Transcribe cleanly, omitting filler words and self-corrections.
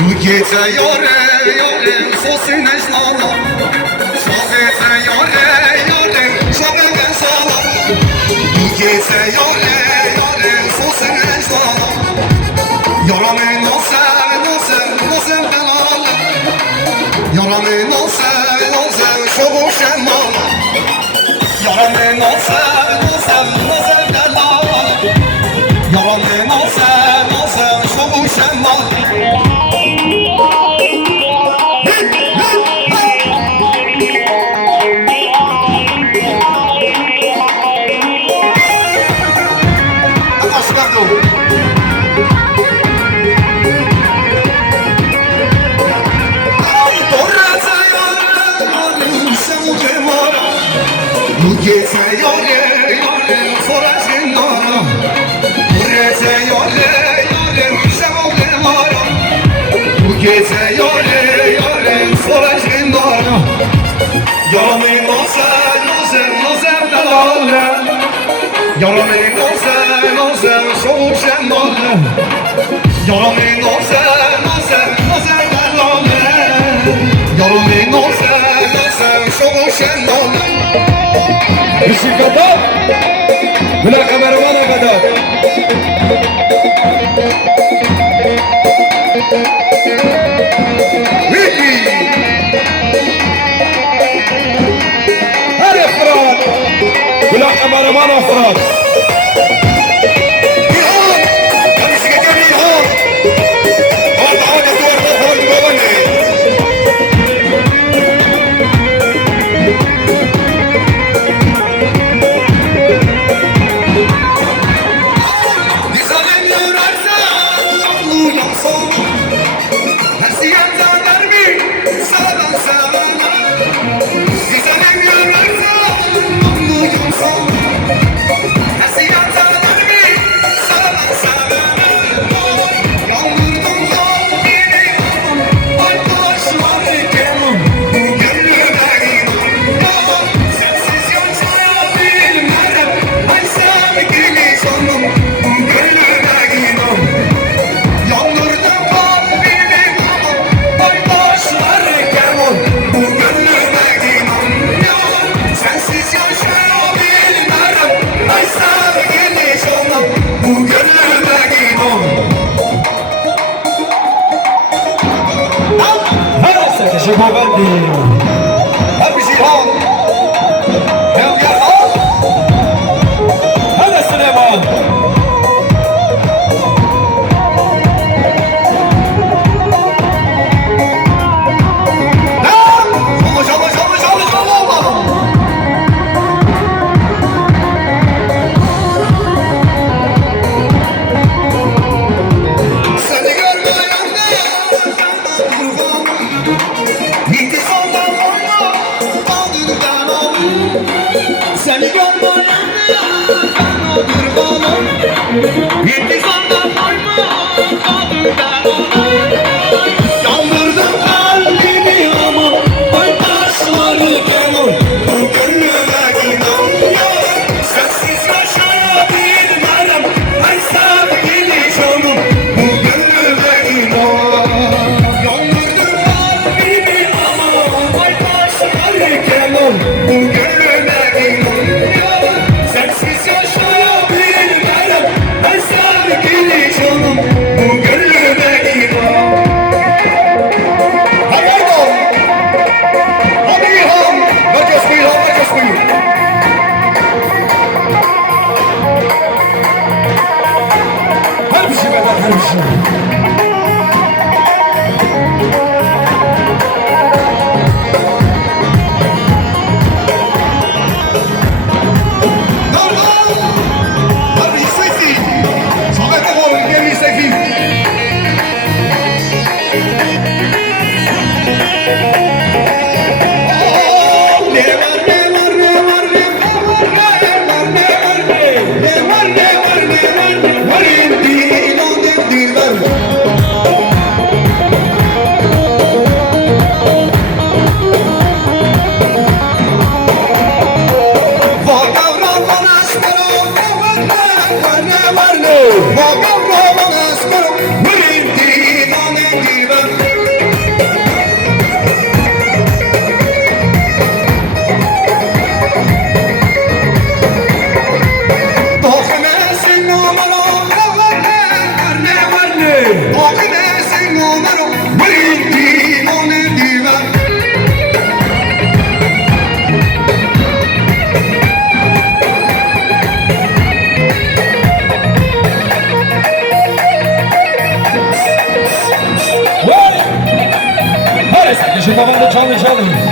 Bu gece yare yare sosin esnala. Sadece yare yare şabeden sala. Bu gece yare yare sosin esnala. Yaramı nasıl nasıl nasıl belala. Yaramı nasıl nasıl şobu şemala. Yaramı nasıl nasıl nasıl belala. Yaramı nasıl nasıl şobu şemala. Bu gece yare yare sorasın nara. Bu gece yare yare şemalde nara. Bu gece yare yare sorasın nara. Yaramı nasıl nasıl nasıl delale. Yaramı nasıl nasıl soğuk şemalde. Yaramı nasıl nasıl nasıl delale. Yaramı nasıl nasıl soğuk şemalde. İşin kadar, bula kameramana kadar. Vicky! Her Fırat! Bula kameramana Fırat! İlhan! Karışı geçer İlhan! Orada hadi duvarda falan dolanı! Ayşe babanı çalın çalın.